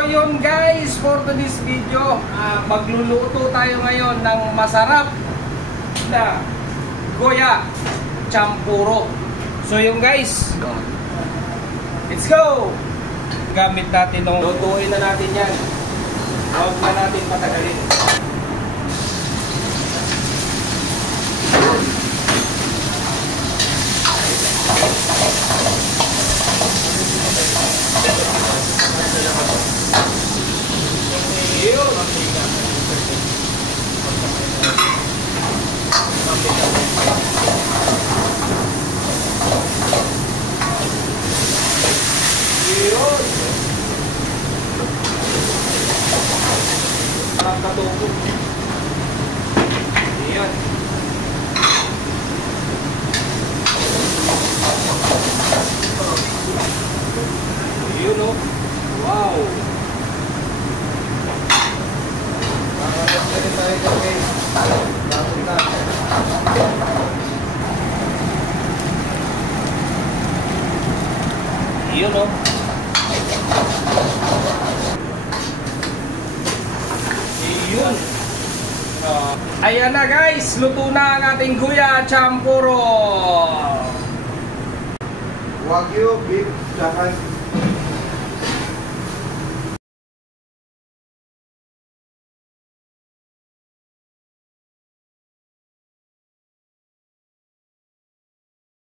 So yun guys, for today's video, magluluto tayo ngayon ng masarap na Goya Champuro. So yun guys, let's go! Gamit natin ng lutuin na natin yan. Huwag na natin patagalin. Parang katuko. Ayan. Ayan o. Wow. Ayan o. Yun. Ayan na guys, luto na ang ating Goya Champuro. Wagyu beef, tsaka